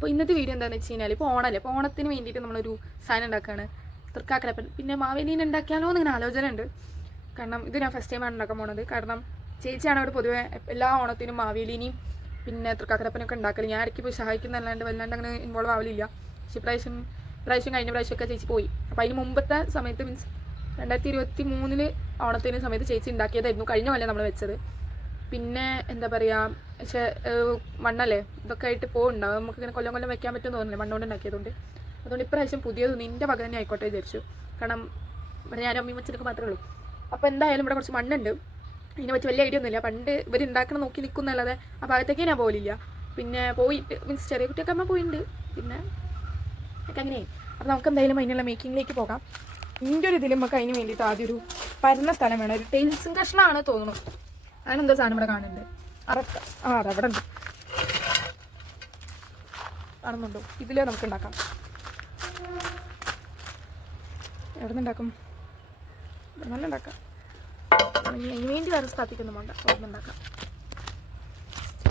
അപ്പോൾ ഇന്നത്തെ വീഡിയോ എന്താണെന്ന് വെച്ച് കഴിഞ്ഞാൽ ഇപ്പോൾ ഓണമല്ലേ, അപ്പോൾ ഓണത്തിന് വേണ്ടിയിട്ട് നമ്മളൊരു സാധനം ഉണ്ടാക്കുകയാണ്, തൃക്കാക്കരപ്പൻ. പിന്നെ മാവേലീനെ ഉണ്ടാക്കിയാലോ എന്നിങ്ങനെ ആലോചന ഉണ്ട്. കാരണം ഇത് ഞാൻ ഫസ്റ്റ് ടൈമാണ് ഉണ്ടാക്കാൻ പോകുന്നത്. കാരണം ചേച്ചിയാണ് അവിടെ പൊതുവെ എല്ലാ ഓണത്തിനും മാവേലീനെയും പിന്നെ തൃക്കാക്കരപ്പനൊക്കെ ഉണ്ടാക്കൽ. ഞാൻ ഇടയ്ക്ക് പോയി സഹായിക്കുന്നല്ലാണ്ട് വല്ലാണ്ട് അങ്ങനെ ഇൻവോൾവ് ആവലില്ല. പക്ഷേ പ്രാവശ്യം കഴിഞ്ഞ പ്രാവശ്യമൊക്കെ ചേച്ചി പോയി. അപ്പോൾ അതിന് മുമ്പത്തെ സമയത്ത് മീൻസ് 2023 ഓണത്തിന് സമയത്ത് ചേച്ചി ഉണ്ടാക്കിയതായിരുന്നു. കഴിഞ്ഞ കൊല്ലം നമ്മൾ വെച്ചത്. പിന്നെ എന്താ പറയുക, പക്ഷേ മണ്ണല്ലേ ഇതൊക്കെ ആയിട്ട് പോകുന്നുണ്ടാവും. നമുക്കിങ്ങനെ കൊല്ലം വെക്കാൻ പറ്റുമെന്ന് തോന്നുന്നില്ല മണ്ണുകൊണ്ട് ഉണ്ടാക്കിയതുകൊണ്ട്. അതുകൊണ്ട് ഇപ്രാവശ്യം പുതിയത് നിൻ്റെ പക തന്നെ ആയിക്കോട്ടെ വിചാരിച്ചു. കാരണം ഇവിടെ ഞാൻ അമ്മയും അച്ഛനൊക്കെ മാത്രമേ ഉള്ളൂ. അപ്പോൾ എന്തായാലും ഇവിടെ കുറച്ച് മണ്ണുണ്ട്. ഇതിനെ പറ്റി വലിയ ഐഡിയ ഒന്നുമില്ല. പണ്ട് ഇവർ ഉണ്ടാക്കണം നോക്കി നിൽക്കുന്നല്ലാതെ ആ ഭാഗത്തേക്ക് ഞാൻ പോലില്ല. പിന്നെ പോയിട്ട് മീൻസ് ചെറിയ കുട്ടിയൊക്കെ അമ്മ പോയിട്ടുണ്ട്. പിന്നെ ഒക്കെ അങ്ങനെയായി. അപ്പോൾ നമുക്ക് എന്തായാലും അതിനുള്ള മേക്കിങ്ങിലേക്ക് പോകാം. ഇതിൻ്റെ ഒരു ഇതിൽ നമുക്ക് അതിന് വേണ്ടിയിട്ട് ആദ്യം ഒരു പരന്ന സ്ഥലം വേണം. ഒരു ടൈൽസും കഷ്ണമാണ് തോന്നുന്നു. അതിനെന്തോ സാധനം ഇവിടെ കാണുന്നുണ്ട്. അതവിടെ ഉണ്ട്. കാണുന്നുണ്ടോ? ഇതിലേ നമുക്ക് ഉണ്ടാക്കാം. എവിടെ നിന്ന് ഉണ്ടാക്കും? നല്ല ഉണ്ടാക്കാം. അതിന് വേണ്ടി വേറെ സ്ഥാപിക്കൊന്നും വേണ്ട. അവിടെ ഉണ്ടാക്കാം.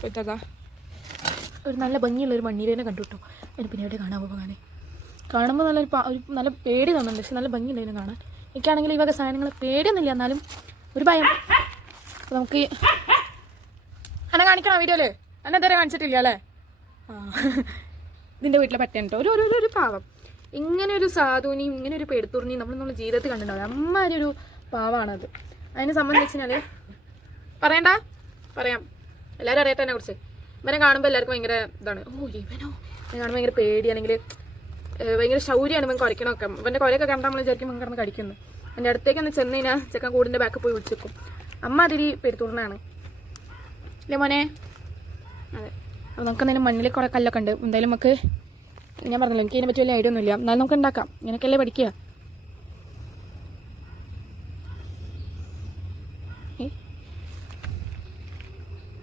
പറ്റാ ഒരു നല്ല ഭംഗിയുള്ളൊരു മണ്ണീരേനെ കണ്ടു കിട്ടും. അതിന് പിന്നെ എവിടെ കാണാൻ പോകാൻ കാണുമ്പോൾ ഒരു നല്ല പേടി തോന്നുന്നുണ്ട്. പക്ഷെ നല്ല ഭംഗിയുണ്ടായിരുന്നു കാണാൻ. എനിക്കാണെങ്കിൽ ഈ വക സാധനങ്ങൾ പേടിയൊന്നുമില്ല, എന്നാലും ഒരു ഭയം. അപ്പോൾ നമുക്ക് എന്നെ കാണിക്കണം വീഡിയോയിൽ. എന്നെ ഇതുവരെ കാണിച്ചിട്ടില്ല അല്ലേ? ഇതിൻ്റെ വീട്ടിലെ പറ്റേണ്ട ഒരു പാവം. ഇങ്ങനെ ഒരു സാധുവിനെയും ഇങ്ങനെ ഒരു പേടുത്തൂറിനെയും നമ്മുടെ ജീവിതത്തിൽ കണ്ടിട്ടുണ്ടാവും. അമ്മാരൊരു പാവമാണത്. അതിനെ സംബന്ധിച്ച് കഴിഞ്ഞാൽ പറയാം. എല്ലാവരും അറിയട്ടെ എന്നെ കുറിച്ച്. ഇവനെ കാണുമ്പോൾ എല്ലാവർക്കും ഭയങ്കര ഇതാണ്. ഇവനോ എന്നെ കാണുമ്പോൾ ഭയങ്കര പേടി, അല്ലെങ്കിൽ ഭയങ്കര ശൗര്യമാണ് ഇവൻ കുരയ്ക്കണമൊക്കെ. ഇവൻ്റെ കുരയൊക്കെ കണ്ടാൽ നമ്മൾ വിചാരിക്കും ഇവൻ കിടന്ന് കടിക്കുന്നു. എൻ്റെ അടുത്തേക്ക് ഒന്ന് ചെന്ന് കഴിഞ്ഞാൽ ചെക്കൻ കൂടിൻ്റെ ബാക്ക് പോയി വിളിച്ചേക്കും. അമ്മ അതിരി പെരുത്തൂറിനാണ് അല്ലേ മോനെ? അതെ. അപ്പോൾ നമുക്ക് എന്തായാലും മണ്ണിൽ കുറേ കല്ലൊക്കെ ഉണ്ട്. എന്തായാലും നമുക്ക്, ഞാൻ പറഞ്ഞല്ലോ എനിക്ക് അതിനെ പറ്റി വലിയ ഐഡിയ ഒന്നുമില്ല. എന്നാലും നമുക്ക് ഉണ്ടാക്കാം. ഇങ്ങനെയൊക്കെയല്ലേ പഠിക്കുക.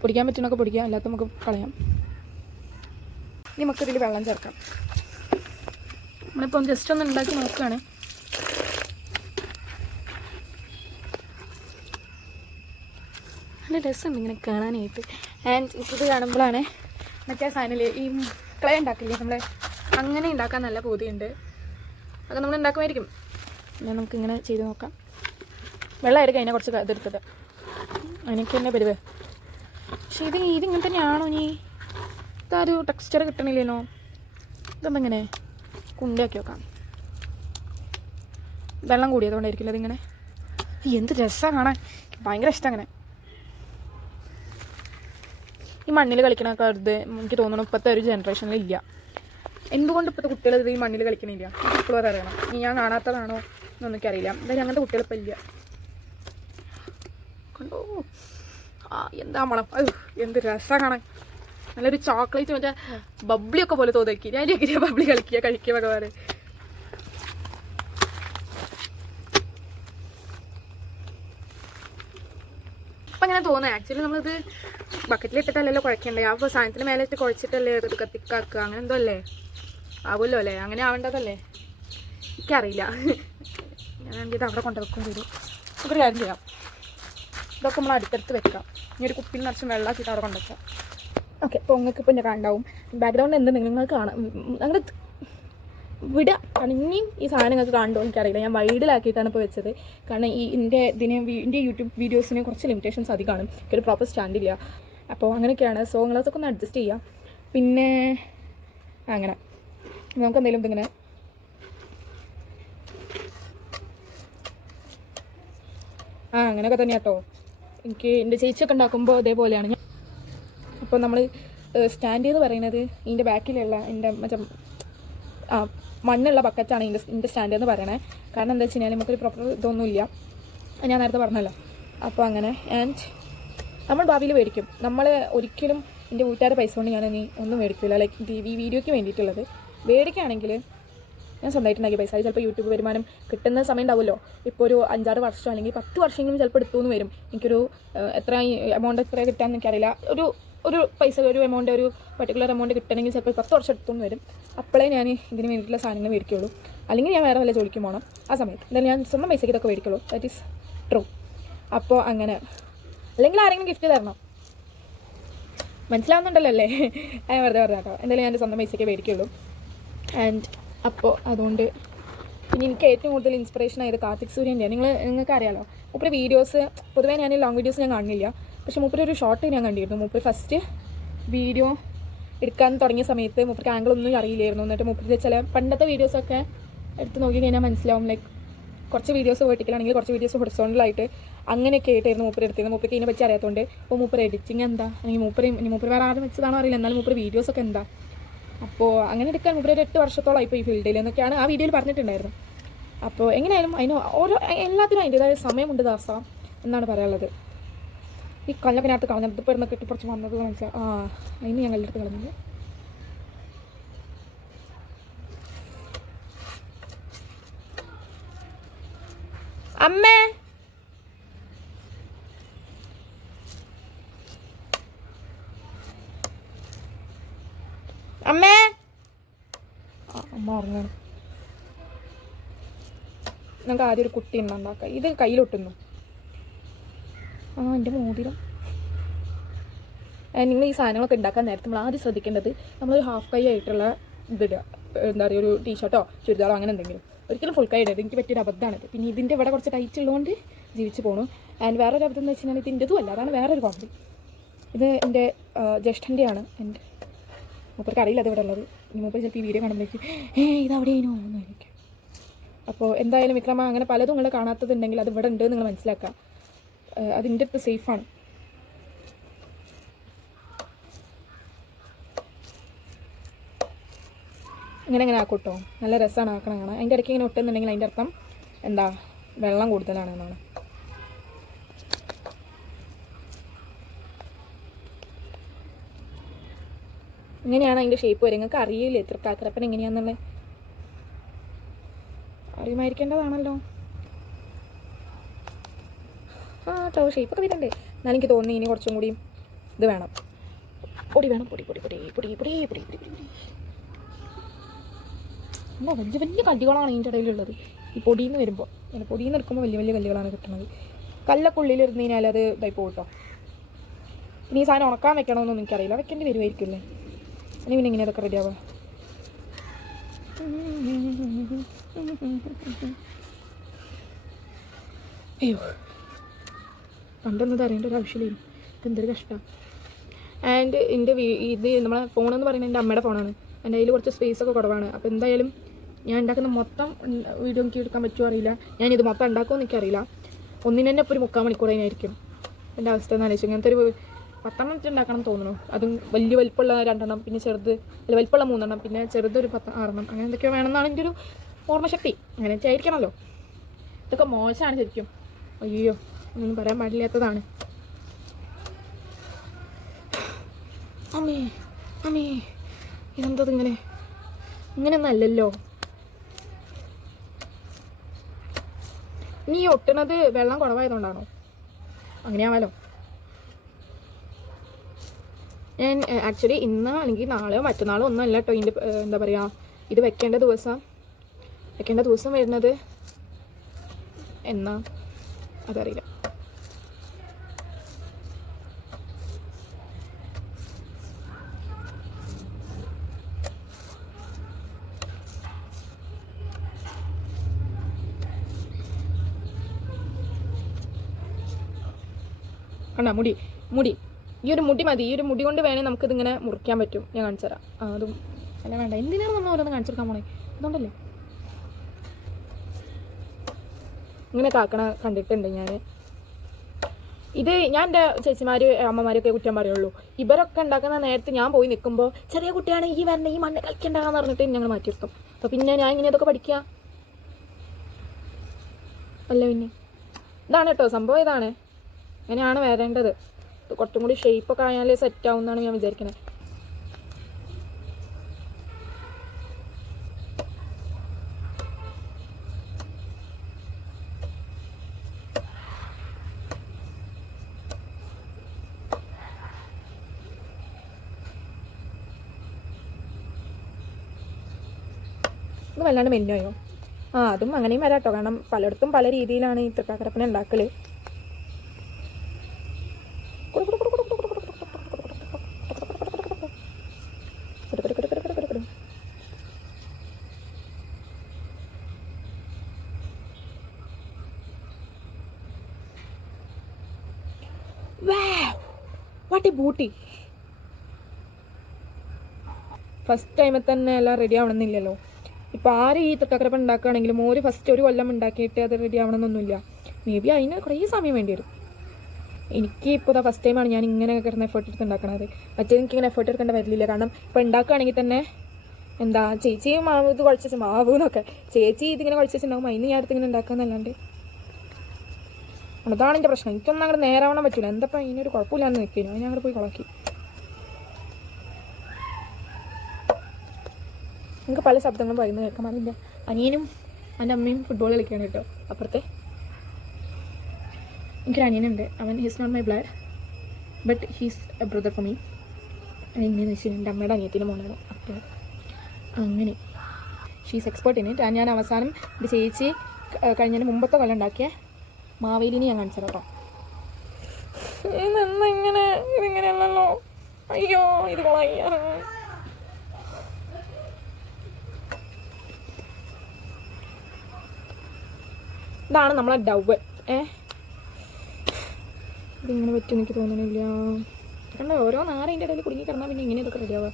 പൊടിക്കാൻ പറ്റുന്നൊക്കെ പൊടിക്കുക, അല്ലാത്ത നമുക്ക് കളയാം. ഇനി നമുക്കിതിൽ വെള്ളം ചേർക്കാം. നമ്മളിപ്പം ജസ്റ്റ് ഒന്ന് ഉണ്ടാക്കി നോക്കുകയാണ്. നല്ല രസമുണ്ട് ഇങ്ങനെ കാണാനായിട്ട്. ആൻഡ് ഇത് കാണുമ്പോഴാണ് മറ്റേ സാധനമില്ലേ ഈ ക്ലേ ഉണ്ടാക്കില്ലേ, നമ്മൾ അങ്ങനെ ഉണ്ടാക്കാൻ നല്ല പൂതിയുണ്ട്. അതൊക്കെ നമ്മൾ ഉണ്ടാക്കുമായിരിക്കും. പിന്നെ നമുക്കിങ്ങനെ ചെയ്ത് നോക്കാം. വെള്ളം എടുക്കുക, അതിനെ കുറച്ച് ഇതെടുത്തത് എനിക്ക് തന്നെ പരിവേ. പക്ഷേ ഇതിങ്ങനെ തന്നെയാണോ? ഇനി ഇതൊരു ടെക്സ്ചർ കിട്ടണില്ലല്ലോ. ഇതെന്തെങ്ങനെ കുണ്ടിയാക്കി വെക്കാം. വെള്ളം കൂടിയതുകൊണ്ടായിരിക്കില്ല അതിങ്ങനെ. എന്ത് രസമാണ് കാണാൻ, ഭയങ്കര ഇഷ്ടം. അങ്ങനെ ഈ മണ്ണിൽ കളിക്കണൊക്കെ അത് എനിക്ക് തോന്നുന്നു ഇപ്പോഴത്തെ ഒരു ജനറേഷനിൽ ഇല്ല. എന്തുകൊണ്ട് ഇപ്പോഴത്തെ കുട്ടികൾ ഇത് ഈ മണ്ണിൽ കളിക്കണില്ല എനിക്ക് ഇപ്പോഴും അറിയണം. ഇനി ഞാൻ കാണാത്തതാണോ എന്നൊന്നും എനിക്കറിയില്ല. എന്തായാലും അങ്ങനത്തെ കുട്ടികളിപ്പോൾ ഇല്ല. കണ്ടോ എന്താ മണം, എന്ത് രസമാണ് കാണാൻ. നല്ലൊരു ചോക്ലേറ്റ് മറ്റേ ബബ്ലിയൊക്കെ പോലെ തോന്നിക്കി. ഞാൻ എങ്ങനെയാ ബബ്ലി കഴിക്കുക ഭഗവാന്. അപ്പം അങ്ങനെ തോന്നുക. ആക്ച്വലി നമ്മളിത് ബക്കറ്റിലിട്ടിട്ടല്ലല്ലോ കുഴക്കണ്ടേ. ആ സാധനത്തിന് മേലെ ഇട്ട് കുഴച്ചിട്ടല്ലേ ഇത് കത്തിക്കാക്കുക. അങ്ങനെ എന്തോ അല്ലേ ആവുമല്ലോ അല്ലേ? അങ്ങനെ ആവേണ്ടതല്ലേ? എനിക്കറിയില്ല. ഞാൻ ഇത് അവിടെ കൊണ്ടുവെക്കും ചെയ്തു. നമുക്കൊരു കാര്യം ചെയ്യാം. ഇതൊക്കെ നമ്മൾ അടുത്തടുത്ത് വെക്കാം. ഇനി ഒരു കുപ്പിയിൽ നിറച്ചും വെള്ളമാക്കിയിട്ട് അവിടെ കൊണ്ടുവെക്കാം. ഓക്കെ. അപ്പോൾ നിങ്ങൾക്ക് ഇപ്പോൾ ഞാൻ കാണാവും ബാക്ക്ഗ്രൗണ്ട് എന്തുണ്ടെങ്കിലും നിങ്ങൾ കാണാം. അങ്ങനെ വിടുക. കാരണം ഇനിയും ഈ സാധനം നിങ്ങൾക്ക് കാണുമോ എനിക്കറിയില്ല. ഞാൻ വൈഡിലാക്കിയിട്ടാണ് ഇപ്പോൾ വെച്ചത്. കാരണം എൻ്റെ യൂട്യൂബ് വീഡിയോസിന് കുറച്ച് ലിമിറ്റേഷൻസ് അധികമാണ്. എനിക്കൊരു പ്രോപ്പർ സ്റ്റാൻഡില്ല. അപ്പോൾ അങ്ങനെയൊക്കെയാണ്. സോ നിങ്ങളതൊക്കെ ഒന്ന് അഡ്ജസ്റ്റ് ചെയ്യാം. പിന്നെ അങ്ങനെ നമുക്ക് എന്തെങ്കിലും ഇതിങ്ങനെ അങ്ങനെയൊക്കെ തന്നെയാണ് കേട്ടോ. എനിക്ക് എൻ്റെ ചേച്ചിയൊക്കെ ഉണ്ടാക്കുമ്പോൾ അതേപോലെയാണ് ഞാൻ. അപ്പോൾ നമ്മൾ സ്റ്റാൻഡ് എന്ന് പറയുന്നത് ഇതിൻ്റെ ബാക്കിലുള്ള എൻ്റെ മറ്റേ മണ്ണുള്ള ബക്കറ്റാണ് ഇതിൻ്റെ സ്റ്റാൻഡ് എന്ന് പറയണേ. കാരണം എന്താ വെച്ച് കഴിഞ്ഞാൽ നമുക്കൊരു പ്രോപ്പർ ഇതൊന്നുമില്ല, ഞാൻ നേരത്തെ പറഞ്ഞല്ലോ. അപ്പോൾ അങ്ങനെ. ആൻഡ് നമ്മൾ ഭാവിയിൽ മേടിക്കും. നമ്മൾ ഒരിക്കലും എൻ്റെ വീട്ടുകാരുടെ പൈസ കൊണ്ട് ഞാനിനി ഒന്നും മേടിക്കില്ല. ലൈക്ക് ഈ വീഡിയോയ്ക്ക് വേണ്ടിയിട്ടുള്ളത് മേടിക്കുകയാണെങ്കിൽ ഞാൻ സ്വന്തമായിട്ടുണ്ടാക്കിയ പൈസ. ചിലപ്പോൾ യൂട്യൂബ് വരുമാനം കിട്ടുന്ന സമയം ഉണ്ടാവുമല്ലോ. ഇപ്പോൾ ഒരു 5-6 വർഷം അല്ലെങ്കിൽ 10 വർഷമെങ്കിലും ചിലപ്പോൾ എടുത്തുനിന്ന് വരും. എനിക്കൊരു എത്ര എമൗണ്ട് എത്ര കിട്ടാമെന്ന് എനിക്കറിയില്ല. ഒരു പൈസ ഒരു എമൗണ്ട് ഒരു പർട്ടിക്കുലർ എമൗണ്ട് കിട്ടണമെങ്കിൽ ചിലപ്പോൾ 10 വർഷം എടുത്തുനിന്ന് വരും. അപ്പോഴേ ഞാൻ ഇതിന് വേണ്ടിയിട്ടുള്ള സാധനങ്ങൾ മേടിക്കുള്ളൂ. അല്ലെങ്കിൽ ഞാൻ വേറെ വല്ല ജോലിക്ക് പോകണം. ആ സമയത്ത് എന്തായാലും ഞാൻ സ്വന്തം പൈസയ്ക്ക് ഇതൊക്കെ മേടിക്കുള്ളൂ. That is true. അപ്പോൾ അങ്ങനെ. അല്ലെങ്കിൽ ആരെങ്കിലും ഗിഫ്റ്റ് തരണം. മനസ്സിലാവുന്നുണ്ടല്ലോ അല്ലേ? വെറുതെ പറഞ്ഞ കേട്ടോ. എന്തായാലും ഞാൻ എൻ്റെ സ്വന്തം പൈസയ്ക്ക് മേടിക്കുള്ളൂ. ആൻഡ് അപ്പോൾ അതുകൊണ്ട് പിന്നെ എനിക്ക് ഏറ്റവും കൂടുതൽ ഇൻസ്പിറേഷൻ ആയത് കാർത്തിക് സൂര്യൻ്റെ. നിങ്ങൾക്ക് അറിയാമല്ലോ മൂപ്പര് വീഡിയോസ്. പൊതുവേ ഞാൻ ലോങ് വീഡിയോസ് ഞാൻ കാണുന്നില്ല, പക്ഷേ മൂപ്പര് ഒരു ഷോർട്ട് ഞാൻ കണ്ടിരുന്നു. മൂപ്പര് ഫസ്റ്റ് വീഡിയോ എടുക്കാൻ തുടങ്ങിയ സമയത്ത് മൂപ്പർക്ക് ആംഗിളൊന്നും അറിയില്ലായിരുന്നു. എന്നിട്ട് മൂപ്പര് ചില പണ്ടത്തെ വീഡിയോസൊക്കെ എടുത്ത് നോക്കി കഴിഞ്ഞാൽ മനസ്സിലാവും. ലൈക്ക് കുറച്ച് വീഡിയോസ് വെർട്ടിക്കലാണെങ്കിൽ കുറച്ച് വീഡിയോസ് ഹൊറിസോണ്ടലായിട്ട് അങ്ങനെയൊക്കെ ആയിട്ടായിരുന്നു മൂപ്പര് എടുത്തിരുന്നത്. മൂപ്പർക്ക് ഇതിനെ പറ്റി അറിയാത്തതുകൊണ്ട് ഇപ്പോൾ മൂപ്പര് എഡിറ്റിംഗ് എന്താ, അല്ലെങ്കിൽ മൂപ്പര് വേറെ ആരും വെച്ചതാണോ അറിയില്ല, എന്നാലും മൂപ്പര് വീഡിയോസൊക്കെ എന്താ. അപ്പോൾ അങ്ങനെ എടുക്കാൻ മൂപ്പര് ഒരു 8 വർഷത്തോളം ഇപ്പോൾ ഈ ഫീൽഡിൽ എന്നൊക്കെയാണ് ആ വീഡിയോയിൽ പറഞ്ഞിട്ടുണ്ടായിരുന്നു. അപ്പോൾ എങ്ങനെയായാലും അതിന് എല്ലാത്തിനും അതിൻ്റെതായ സമയമുണ്ട് ദാസ എന്നാണ് പറയാനുള്ളത്. ഈ കല്ലൊക്കെ നേരത്തെ കളഞ്ഞത് ഇപ്പോൾ ഇരുന്ന് കെട്ടിപ്പുറച്ച് വന്നത് മനസ്സിലായി. അതിന് ഞാൻ കല്ലെടുത്ത് കളഞ്ഞില്ല. അമ്മേ അമ്മേ അമ്മ ഉറങ്ങണം. നമുക്ക് ആദ്യം ഒരു കുട്ടി ഉണ്ടാക്കാം. ഇത് കയ്യിലൊട്ടുന്നു. എൻ്റെ മോതിരം. നിങ്ങൾ ഈ സാധനങ്ങളൊക്കെ ഉണ്ടാക്കാൻ നേരത്തെ നമ്മൾ ആദ്യം ശ്രദ്ധിക്കേണ്ടത് നമ്മളൊരു ഹാഫ് കൈ ആയിട്ടുള്ള ഇതിടുക. എന്താ പറയുക, ഒരു ടീഷർട്ടോ ചുരിദാറോ അങ്ങനെ എന്തെങ്കിലും. ഒരിക്കലും ഫുൾ കൈ ഇടരുത്. എനിക്ക് പറ്റിയൊരു അബദ്ധമാണിത്. പിന്നെ ഇതിൻ്റെ ഇവിടെ കുറച്ച് ടൈറ്റ് ഉള്ളതുകൊണ്ട് ജീവിച്ച് പോകണു. ആൻഡ് വേറൊരു അബദ്ധം എന്ന് വെച്ച് കഴിഞ്ഞാൽ ഇതിൻ്റെതും അല്ല, അതാണ് വേറൊരു കോമഡി. ഇത് എൻ്റെ ജ്യേഷ്ഠൻ്റെയാണ്. എൻ്റെ മൂപ്പർക്ക് അറിയില്ല അത് ഇവിടെ ഉള്ളത്. ഇനി മൂപ്പർ ചിലപ്പോൾ ഈ വീഡിയോ കാണുമ്പോഴേക്കും ഇതവിടെയാണോ എന്ന് എനിക്ക്. അപ്പോൾ എന്തായാലും വിക്രമ അങ്ങനെ പലതും നിങ്ങൾ കാണാത്തതുണ്ടെങ്കിൽ അത് ഇവിടെ ഉണ്ട് നിങ്ങൾ മനസ്സിലാക്കുക. അതിൻ്റെ അടുത്ത് സേഫാണ്. ഇങ്ങനെ ആക്കൂട്ടോ, നല്ല രസമാണ് ആക്കണം കാണാൻ. അതിൻ്റെ ഇടയ്ക്ക് ഇങ്ങനെ ഒട്ടുന്നുണ്ടെങ്കിൽ അതിൻ്റെ അർത്ഥം എന്താ, വെള്ളം കൂടുതലാണ് എന്നാണ്. ഇങ്ങനെയാണ് അതിൻ്റെ ഷേപ്പ് വരും. നിങ്ങൾക്ക് അറിയില്ലേ തൃക്കാക്കരപ്പൻ എങ്ങനെയാണെന്നുള്ളത്? അറിയുമായിരിക്കേണ്ടതാണല്ലോ. കേട്ടോ, ഷേപ്പൊക്കെ വരുന്നുണ്ട്. എന്നാലും എനിക്ക് തോന്നി ഇനി കുറച്ചും കൂടി ഇത് വേണം, പൊടി വേണം. പൊടി പൊടി പൊടി പൊടി പൊടി പൊടി പൊടി പൊടി. അല്ല, വലിയ വലിയ കല്ലുകളാണ് ഇതിൻ്റെ ഇടയിലുള്ളത്. ഈ പൊടിയിൽ നിന്ന് വരുമ്പോൾ അങ്ങനെ പൊടിയിൽ നിന്ന് എടുക്കുമ്പോൾ വലിയ വലിയ കല്ലുകളാണ് കിട്ടുന്നത്. കല്ലൊക്കെ ഉള്ളിലിരുന്ന് കഴിഞ്ഞാൽ അത് ഇതായി പോകട്ടോ. ഇനി ഈ സാധനം ഉണക്കാൻ വെക്കണമെന്നൊന്നും എനിക്കറിയില്ല. വെക്കേണ്ടി വരുമായിരിക്കുമല്ലേ? ഇനി പിന്നെ ഇങ്ങനെ അതൊക്കെ റെഡി ആവാം. അയ്യോ, പണ്ടൊന്നും അറിയേണ്ട ഒരു ആവശ്യമില്ല. ഇതെന്തൊരു കഷ്ടമാണ്. ആൻഡ് ഇത് നമ്മളെ ഫോണെന്ന് പറയുന്നത് എൻ്റെ അമ്മയുടെ ഫോണാണ്. എൻ്റെ കയ്യിൽ കുറച്ച് സ്പേസൊക്കെ കുറവാണ്. അപ്പോൾ എന്തായാലും ഞാൻ ഉണ്ടാക്കുന്ന മൊത്തം വീഡിയോ എനിക്ക് എടുക്കാൻ പറ്റുമോ അറിയില്ല. ഞാനിത് മൊത്തം ഉണ്ടാക്കുമോ എനിക്കറിയില്ല. ഒന്നിന് തന്നെ ഇപ്പോൾ ഒരു 3/4 മണിക്കൂർ അതിനായിരിക്കും. എൻ്റെ അവസ്ഥ എന്ന് ആലോചിച്ചു. ഇങ്ങനത്തെ ഒരു 10 ഉണ്ടാക്കണം തോന്നുന്നു. അതും വലിയ വലിപ്പമുള്ള 2 പിന്നെ ചെറുത്, അല്ല വലിപ്പമുള്ള 3 പിന്നെ ചെറുതൊരു 6 അങ്ങനെ എന്തൊക്കെയോ വേണമെന്നാണ് എൻ്റെ ഒരു ഓർമ്മശക്തി. അങ്ങനെയൊക്കെ ആയിരിക്കണമല്ലോ. ഇതൊക്കെ മോശമാണ് ശരിക്കും. അയ്യോ, ഒന്നും പറയാൻ പാടില്ലാത്തതാണ്. അമ്മേ അമ്മേ, ഇതെന്തത് ഇങ്ങനെയൊന്നും അല്ലല്ലോ. ഇനി ഒട്ടണത് വെള്ളം കുറവായതുകൊണ്ടാണോ? അങ്ങനെയാവാലോ. ഞാൻ ആക്ച്വലി ഇന്ന് അല്ലെങ്കിൽ നാളെയോ മറ്റന്നാളോ ഒന്നും അല്ല കേട്ടോ ഇതിൻ്റെ എന്താ പറയുക, ഇത് വെക്കേണ്ട ദിവസം വരുന്നത് എന്നാ അതറിയില്ല. കണ്ടാ മുടി ഈ ഒരു മുടി മതി. ഈ ഒരു മുടി കൊണ്ട് വേണേൽ നമുക്കിതിങ്ങനെ മുറിക്കാൻ പറ്റും. ഞാൻ കാണിച്ചു തരാം. അതും അല്ല വേണ്ട, എന്തിനാണ് നമ്മൾ ഓരോന്ന് കാണിച്ചെടുക്കാൻ പോണേ? അതുകൊണ്ടല്ലേ ഇങ്ങനെ കാക്കണ കണ്ടിട്ടുണ്ട് ഞാൻ. ഇത് ഞാൻ എൻ്റെ ചേച്ചിമാർ അമ്മമാരൊക്കെ കുറ്റം പറയുള്ളൂ. ഇവരൊക്കെ ഉണ്ടാക്കുന്ന നേരത്തെ ഞാൻ പോയി നിൽക്കുമ്പോൾ ചെറിയ കുട്ടിയാണ് ഈ വരണ, ഈ മണ്ണ് കളിക്കണ്ടെന്ന് പറഞ്ഞിട്ട് ഞങ്ങൾ മാറ്റിയെടുക്കും. അപ്പോൾ പിന്നെ ഞാൻ ഇങ്ങനെ ഇതൊക്കെ പഠിക്കുക അല്ല. പിന്നെ ഇതാണ് കേട്ടോ സംഭവം. ഇതാണ്, അങ്ങനെയാണ് വരേണ്ടത്. കുറച്ചും കൂടി ഷേപ്പൊക്കെ ആയാൽ സെറ്റ് ആവുമെന്നാണ് ഞാൻ വിചാരിക്കുന്നത്. ഇത് വല്ലാണ്ട് മെന്നുയോ? അതും അങ്ങനെയും വരാം കേട്ടോ. കാരണം പലയിടത്തും പല രീതിയിലാണ് ഈ തൃക്കാക്കരപ്പന ഉണ്ടാക്കൽ. പാട്ടി ബൂട്ടി. ഫസ്റ്റ് ടൈമിൽ തന്നെ എല്ലാം റെഡി ആവണമെന്നില്ലല്ലോ. ഇപ്പോൾ ആര് ഈ തൃക്കാക്കരപ്പം ഉണ്ടാക്കുകയാണെങ്കിലും ഒരു ഫസ്റ്റ് ഒരു കൊല്ലം ഉണ്ടാക്കിയിട്ട് അത് റെഡി ആവണമെന്നൊന്നുമില്ല. മേ ബി അതിന് കുറേ സമയം വേണ്ടി വരും. എനിക്ക് ഇപ്പോൾ ഫസ്റ്റ് ടൈമാണ് ഞാൻ ഇങ്ങനെ കിടന്ന് എഫേർട്ട് എടുത്ത് ഉണ്ടാക്കണത്. മറ്റേ എനിക്കിങ്ങനെ എഫേർട്ട് എടുക്കേണ്ട വരില്ല. കാരണം ഇപ്പോൾ ഉണ്ടാക്കുകയാണെങ്കിൽ തന്നെ എന്താ ചേച്ചി മാവ് ഇത് കുഴച്ച് മാവ് എന്നൊക്കെ ചേച്ചി ഇതിങ്ങനെ കുഴച്ചിട്ടുണ്ടാകും. അതിന് ഞാൻ അടുത്തിങ്ങനെ ഉണ്ടാക്കാന്നല്ലാണ്ട് അതാണ് എൻ്റെ പ്രശ്നം. എനിക്കൊന്നും അങ്ങോട്ട് നേരാവണം പറ്റില്ല. എന്തപ്പോൾ ഇതിനൊരു കുഴപ്പമില്ലാന്ന് നിൽക്കുന്നു. ഞാൻ അങ്ങോട്ട് പോയി കുളക്കി. എനിക്ക് പല ശബ്ദങ്ങളും പറയുന്നത് കേൾക്കാം. അതിൻ്റെ അനിയനും എൻ്റെ അമ്മയും ഫുട്ബോൾ കളിക്കുകയാണ് കേട്ടോ അപ്പുറത്തെ. എനിക്കൊരു അനിയനുണ്ട്. അവൻ he's not my blood but he's a brother for me. എങ്ങനെയെന്ന് വെച്ചാൽ എൻ്റെ അമ്മയുടെ അനിയത്തിൻ്റെ മോനാണ്. അപ്പോൾ അങ്ങനെ ഷീസ് എക്സ്പേർട്ട് ഇൻ ഇറ്റ്. ഞാൻ അവസാനം ഇത് ചേച്ചി കഴിഞ്ഞതിന് മുമ്പത്തെ കൊല്ലം ഉണ്ടാക്കിയ മാവേലിനെ ഞാൻ കാണിച്ചത് കേട്ടോ. ഇതെന്നിങ്ങനെ ഇതിങ്ങനെയല്ലല്ലോ. അയ്യോ ഇത് കൊളയ്യ. ഇതാണ് നമ്മളെ ഡവ്. ഇതിങ്ങനെ പറ്റും എനിക്ക് തോന്നണില്ല. കണ്ടോ ഓരോ നാരതിൻ്റെ ഇടയിൽ കുടുങ്ങി കിടന്നാൽ പിന്നെ ഇങ്ങനെ ഇതൊക്കെ റെഡിയാവുക.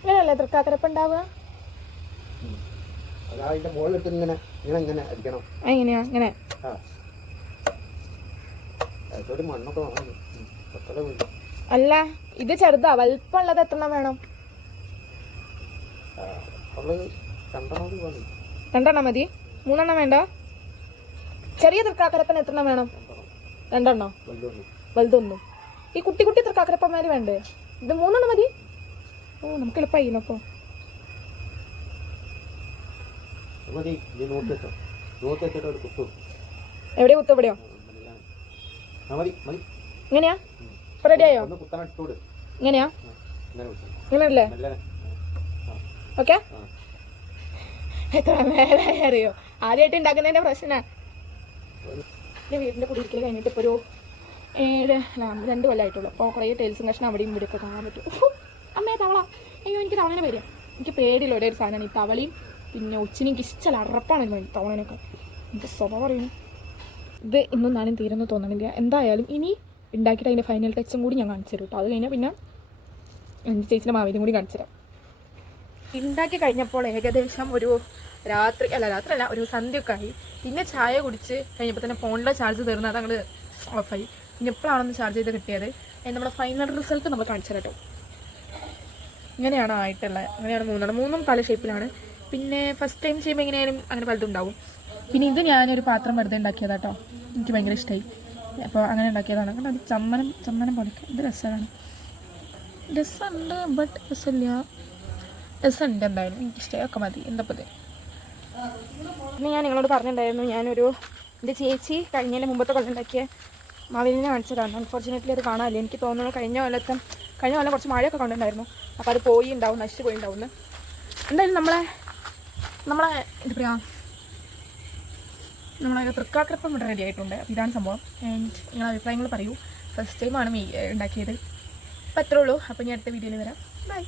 അങ്ങനെയല്ലേ തൃക്കാക്കരപ്പം ഉണ്ടാവുക? എങ്ങനെയാ അങ്ങനെ? അല്ല ഇത് ചെറുതാ. വലുപ്പമുള്ളത് എത്രണ്ണം വേണം? 2 മതി? 3 വേണ്ട? ചെറിയ തൃക്കാക്കരപ്പൻ എത്രണ്ണം വേണം? 2 വലുതൊന്നും. ഈ കുട്ടി കുട്ടി തൃക്കാക്കരപ്പന്മാര് വേണ്ടേ? ഇത് 3 മതി? ഓ നമുക്ക് എളുപ്പമായി. അപ്പോൾ എവിടെയോ കുത്തു? എവിടെയോ? ഇങ്ങനെയാ? ഇപ്പൊ റെഡിയായോ? ഇങ്ങനെയാ? ഇങ്ങനെയല്ലേ? ഓക്കെ. എത്ര നേരമായി അറിയോ? ആദ്യമായിട്ട് ഉണ്ടാക്കുന്നതിന്റെ പ്രശ്നമാണ്. എൻ്റെ വീടിൻ്റെ കുടിയിരിക്കൽ കഴിഞ്ഞിട്ട് ഇപ്പോൾ ഒരു 2 കൊല്ലമായിട്ടുള്ളൂ. അപ്പോൾ കുറേ ടൈൽസും കഷ്ണം അവിടെയും ഇവിടെയൊക്കെ കാണാൻ പറ്റും. അമ്മേ തവള. അയ്യോ എനിക്ക് തവളനെ വരിക. എനിക്ക് പേടിയുള്ള ഒരേ ഒരു സാധനമാണ് ഈ തവളയും. പിന്നെ ഉച്ചിന് എനിക്ക് ഇഷ്ടമല്ല. അറപ്പാണ് തവളനൊക്കെ. എനിക്ക് സ്വഭാവം പറയുന്നു. ഇത് ഇന്നും നാനും തീരുന്നു തോന്നണില്ല. എന്തായാലും ഇനി ഉണ്ടാക്കിയിട്ട് അതിൻ്റെ ഫൈനൽ ടച്ചും കൂടി ഞാൻ കാണിച്ചു തരും കേട്ടോ. അത് കഴിഞ്ഞാൽ പിന്നെ എൻ്റെ ചേച്ചിയുടെ മാവിനും കൂടി കാണിച്ചു തരാം. ഉണ്ടാക്കി കഴിഞ്ഞപ്പോൾ ഏകദേശം ഒരു രാത്രിയല്ല ഒരു സന്ധ്യയൊക്കെ ആയി. പിന്നെ ചായ കുടിച്ച് കഴിഞ്ഞപ്പോൾ തന്നെ ഫോണിലെ ചാർജ് തീർന്ന് അത് അങ്ങോട്ട് ഓഫായി. പിന്നെ എപ്പോഴാണെന്ന് ചാർജ് ചെയ്ത് കിട്ടിയത്. നമ്മുടെ ഫൈനൽ റിസൾട്ട് നമ്മൾ കാണിച്ചു തരാം കേട്ടോ. ഇങ്ങനെയാണ് ആയിട്ടുള്ളത്. അങ്ങനെയാണ് മൂന്നും പല ഷേപ്പിലാണ്. പിന്നെ ഫസ്റ്റ് ടൈം ചെയ്യുമ്പോൾ എങ്ങനെയായാലും അങ്ങനെ പലതും ഉണ്ടാവും. പിന്നെ ഇത് ഞാനൊരു പാത്രം വെറുതെ ഉണ്ടാക്കിയതാണ് കേട്ടോ. എനിക്ക് ഭയങ്കര ഇഷ്ടമായി. അപ്പോൾ അങ്ങനെ ഉണ്ടാക്കിയതാണ്. കാരണം അത് ചന്ദനം പോലെ ഇത് രസമാണ്. രസമുണ്ട് ബട്ട് രസമുണ്ട് എന്തായാലും. എനിക്കിഷ്ടമായി. ഒക്കെ മതി. എന്തപ്പോൾ പിന്നെ ഞാൻ നിങ്ങളോട് പറഞ്ഞിട്ടുണ്ടായിരുന്നു എൻ്റെ ചേച്ചി കഴിഞ്ഞതിന് മുമ്പത്തെ കൊല്ലം ഉണ്ടാക്കിയ മാവേലിനെ കാണിച്ചതാണ്. അൺഫോർച്ചുനേറ്റ്ലി അത് കാണാമല്ലേ. എനിക്ക് തോന്നുന്നു കഴിഞ്ഞ കൊല്ലം കുറച്ച് മഴയൊക്കെ കൊണ്ടുണ്ടായിരുന്നു. അപ്പോൾ അത് നശിച്ചു പോയിണ്ടാവും. എന്തായാലും നമ്മളെ എന്താ പറയുക, നമ്മളെ തൃക്കാക്കരപ്പം ഇവിടെ റെഡി ആയിട്ടുണ്ട്. അപ്പോൾ ഇതാണ് സംഭവം. നിങ്ങളുടെ അഭിപ്രായങ്ങൾ പറയൂ. ഫസ്റ്റ് ടൈമാണ് ഉണ്ടാക്കിയത്. അപ്പോൾ അത്രേ ഉള്ളൂ. അപ്പോൾ ഞാൻ അടുത്ത വീഡിയോയിൽ വരാം. ബൈ.